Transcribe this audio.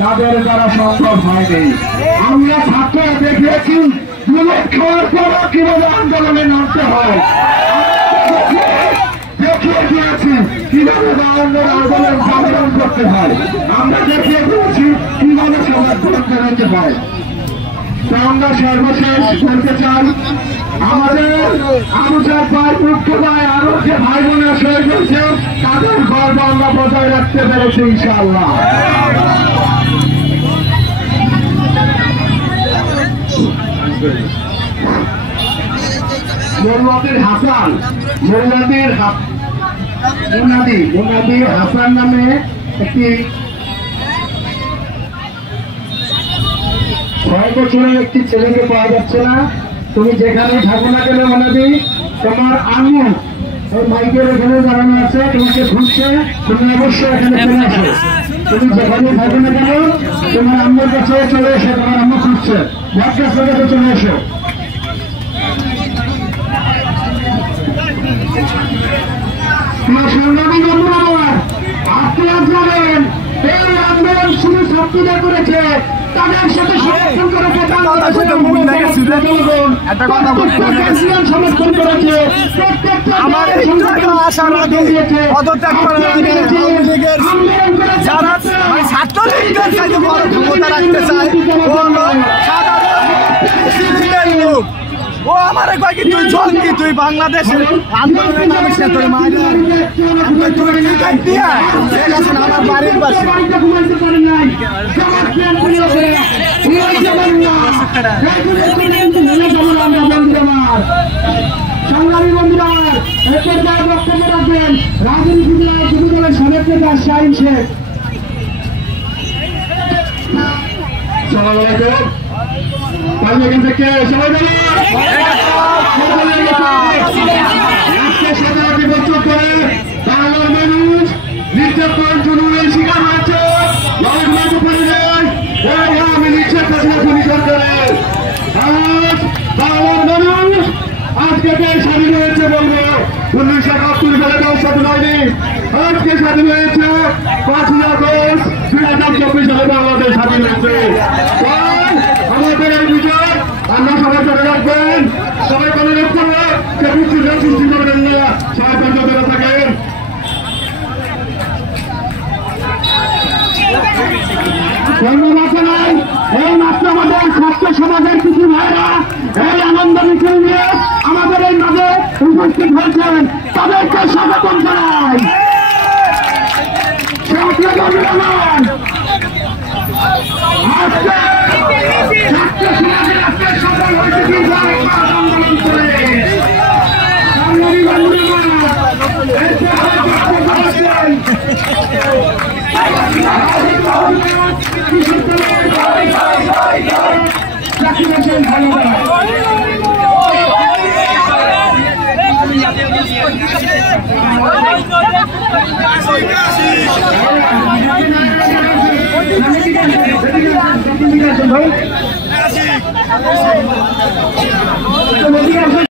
তাদের দ্বারা সম্ভব হয়নি। আমরা ছাত্ররা দেখিয়েছি বুলেট খাওয়ার পরও কিভাবে আন্দোলনে নামতে হয়, দেখিয়ে দিয়েছি কিভাবে বায়ান্নর আন্দোলন সংগ্রাম করতে হয়, আমরা দেখিয়ে দিয়েছি কিভাবে সমাজ করতে হতে হয়। তো আমরা সর্বশেষ বলতে চাই আমাদের আনুচার ভাই মুখ্য ভাই আরো যে ভাই বোনেরা শহীদ হয়েছে তাদের গর্ব আমরা বজায় রাখতে পেরেছি ইনশাআল্লাহ। মোহাম্মদের হাসান মোনাদি হাসান নামে একটি 6 বছরের একটি ছেলেকে পাওয়া যাচ্ছে না। তুমি যেখানে থাকো না কেন মোনাদি, তোমার আম্মু ওই মাইকের এখানে দাঁড়ানো আছে, তোমাকে খুঁজছে, তুমি অবশ্যই এখানে চলে আসো। তুমি যেখানে থাকো না কেন তোমার আম্মুর কাছে চলে এসো, তোমার আম্মু খুঁজছে, ভদ্রাসের কাছে চলে এসো। সংগ্রামী বন্ধুরা আমার, আপনারা জানেন এই আন্দোলন শুধু ছাত্রীরা করেছে, তাদের সাথে সমর্থন করেছে সমর্থন করেছে আমার ছাত্রলীগের চাইতে বড় ক্ষমতা রাখতে চায় ও আমার কয় কি তুই চল কি তুই বাংলাদেশের আন্দোলনের নামে সে তোর মায়ের তুই টিকিট দিয়া আমার বাড়ির পাশে সংগ্রামী বন্ধুরা এরপর যার বক্তব্য রাখবেন রাজনীতি জেলার যুব দলের সাবেক নেতা শাহিন শেখ। বাংলার মানুষ নির্যাতন জুলুমের শিকার হয়েছে, আমি নির্যাতন করে বাংলার মানুষ আজকে স্বাধীন হয়েছে বলবো 1971 সালে দেশ স্বাধীন হয়নি, আজকে স্বাধীন হয়েছে 5ই আগস্ট 2024 সালে বাংলাদেশ স্বাধীন হয়েছে। আমাদের এই বিজয় আমরা সবাই ধরে রাখবেন, সবাই মনে রাখবেন যে বিচ্ছিন্ন সৃষ্টি করবেন না, সবাই ধরে থাকেন। ধন্যবাদ জানাই এই মাত্র আমাদের ছাত্র সমাজের কিছু ভাইরা এই আনন্দ মিছিল নিয়ে আমাদের এই মাঝে উপস্থিত হয়েছেন, তাদেরকে স্বাগতম জানাই। ছাত্র সমাজের আজকে সফল হয়েছে আন্দোলন করে ভাই